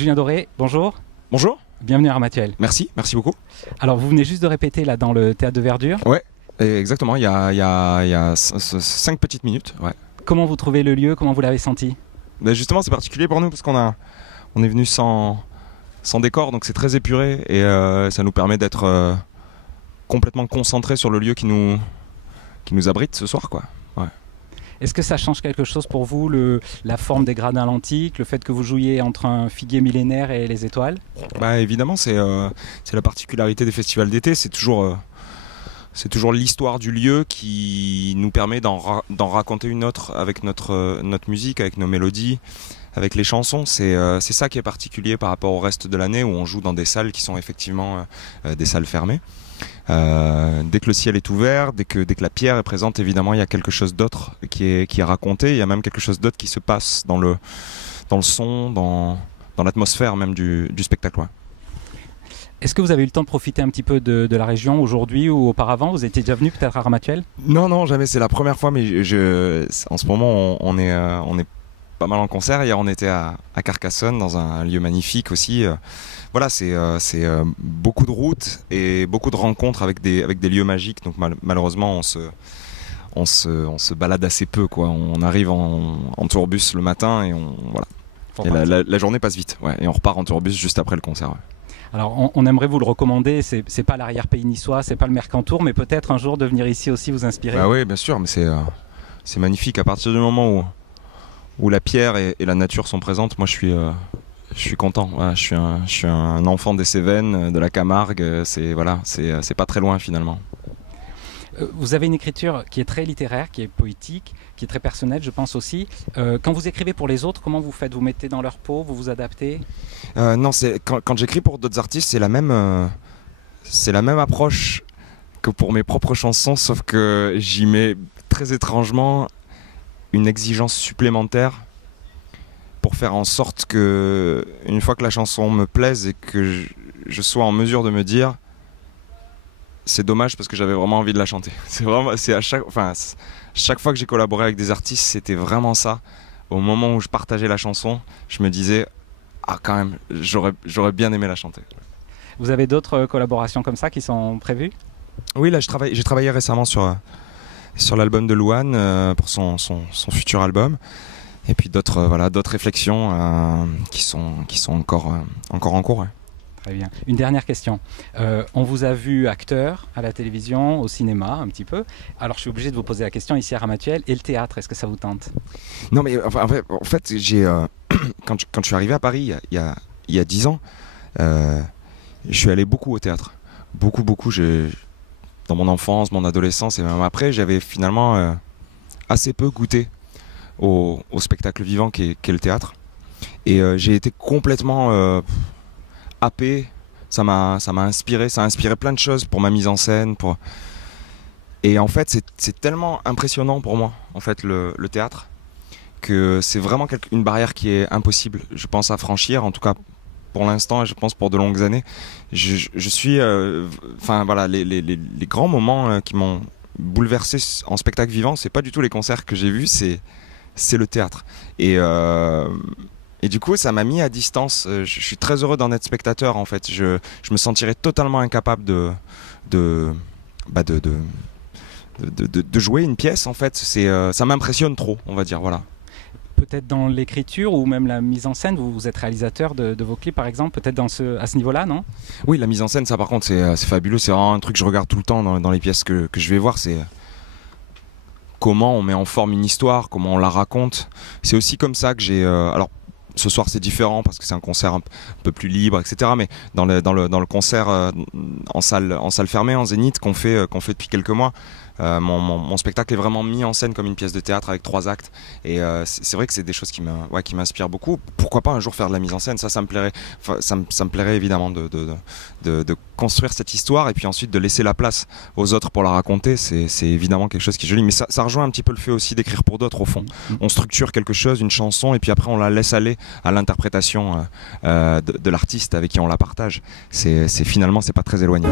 Julien Doré, bonjour. Bonjour. Bienvenue à Ramatuelle. Merci beaucoup. Alors vous venez juste de répéter là dans le théâtre de Verdure. Ouais, exactement, il y a 5 petites minutes. Ouais. Comment vous trouvez le lieu, comment vous l'avez senti? Ben justement c'est particulier pour nous parce on est venu sans décor, donc c'est très épuré et ça nous permet d'être complètement concentrés sur le lieu qui nous abrite ce soir, quoi. Ouais. Est-ce que ça change quelque chose pour vous, la forme des gradins lentique, le fait que vous jouiez entre un figuier millénaire et les étoiles? Bah évidemment, c'est la particularité des festivals d'été, c'est toujours l'histoire du lieu qui nous permet d'en raconter une autre avec notre musique, avec nos mélodies, avec les chansons. C'est ça qui est particulier par rapport au reste de l'année où on joue dans des salles qui sont effectivement des salles fermées. Dès que le ciel est ouvert, dès que la pierre est présente, évidemment il y a quelque chose d'autre qui est raconté, il y a même quelque chose d'autre qui se passe dans le son, dans l'atmosphère même du spectacle. Ouais. Est-ce que vous avez eu le temps de profiter un petit peu de la région aujourd'hui ou auparavant? Vous étiez déjà venu peut-être à Ramatuelle? Non, jamais, c'est la première fois, mais en ce moment on est pas mal en concert. Hier on était à Carcassonne dans un lieu magnifique aussi. Voilà, c'est beaucoup de routes et beaucoup de rencontres avec des lieux magiques. Donc malheureusement on se balade assez peu, quoi. On arrive en tourbus le matin et voilà. Et la journée passe vite. Ouais, et on repart en tourbus juste après le concert. Ouais. Alors on aimerait vous le recommander, c'est pas l'arrière-pays niçois, c'est pas le Mercantour, mais peut-être un jour de venir ici aussi vous inspirer. Bah oui, bien sûr, mais c'est magnifique. À partir du moment où la pierre et la nature sont présentes, moi je suis content. Voilà, je suis un enfant des Cévennes, de la Camargue. C'est pas très loin finalement. Vous avez une écriture qui est très littéraire, qui est poétique, qui est très personnelle, je pense aussi. Quand vous écrivez pour les autres, comment vous faites? Vous mettez dans leur peau, vous vous adaptez? Non, quand j'écris pour d'autres artistes, c'est la même approche que pour mes propres chansons, sauf que j'y mets très étrangement une exigence supplémentaire pour faire en sorte que, une fois que la chanson me plaise et que je sois en mesure de me dire c'est dommage parce que j'avais vraiment envie de la chanter. Chaque fois que j'ai collaboré avec des artistes, c'était vraiment ça. Au moment où je partageais la chanson, je me disais quand même, j'aurais bien aimé la chanter. Vous avez d'autres collaborations comme ça qui sont prévues? Oui, là j'ai travaillé récemment sur l'album de Louane pour son futur album. Et puis d'autres réflexions qui sont encore en cours. Ouais. Très bien. Une dernière question. On vous a vu acteur à la télévision, au cinéma un petit peu. Alors je suis obligé de vous poser la question ici à Ramatuelle. Et le théâtre, est-ce que ça vous tente? Non, mais en fait quand je suis arrivé à Paris il y a 10 ans, je suis allé beaucoup au théâtre. Beaucoup. Dans mon enfance, mon adolescence et même après, j'avais finalement assez peu goûté au spectacle vivant qu'est le théâtre. Et j'ai été complètement happé. Ça m'a inspiré. Ça a inspiré plein de choses pour ma mise en scène. Et en fait, c'est tellement impressionnant pour moi, en fait, le théâtre, que c'est vraiment une barrière qui est impossible, je pense, à franchir. En tout cas, pour l'instant, et je pense pour de longues années. Je suis... les grands moments qui m'ont bouleversé en spectacle vivant, c'est pas du tout les concerts que j'ai vus, c'est le théâtre. Et du coup, ça m'a mis à distance. Je suis très heureux d'en être spectateur, en fait. Je me sentirais totalement incapable de jouer une pièce, en fait. Ça m'impressionne trop, on va dire, voilà. Peut-être dans l'écriture ou même la mise en scène, vous êtes réalisateur de vos clips par exemple, peut-être à ce niveau-là, non? Oui, la mise en scène, ça par contre, c'est fabuleux. C'est vraiment un truc que je regarde tout le temps dans les pièces que je vais voir. C'est comment on met en forme une histoire, comment on la raconte. C'est aussi comme ça que j'ai... alors, ce soir c'est différent parce que c'est un concert un peu plus libre, etc. Mais dans le concert en salle fermée, en zénith, qu'on fait depuis quelques mois, mon spectacle est vraiment mis en scène comme une pièce de théâtre avec 3 actes. Et c'est vrai que c'est des choses qui m'inspirent beaucoup. Pourquoi pas un jour faire de la mise en scène? Ça me plairait. Ça me plairait évidemment de construire cette histoire et puis ensuite de laisser la place aux autres pour la raconter. C'est évidemment quelque chose qui est joli. Mais ça rejoint un petit peu le fait aussi d'écrire pour d'autres au fond. On structure quelque chose, une chanson, et puis après on la laisse aller à l'interprétation de l'artiste avec qui on la partage. Finalement, c'est pas très éloigné.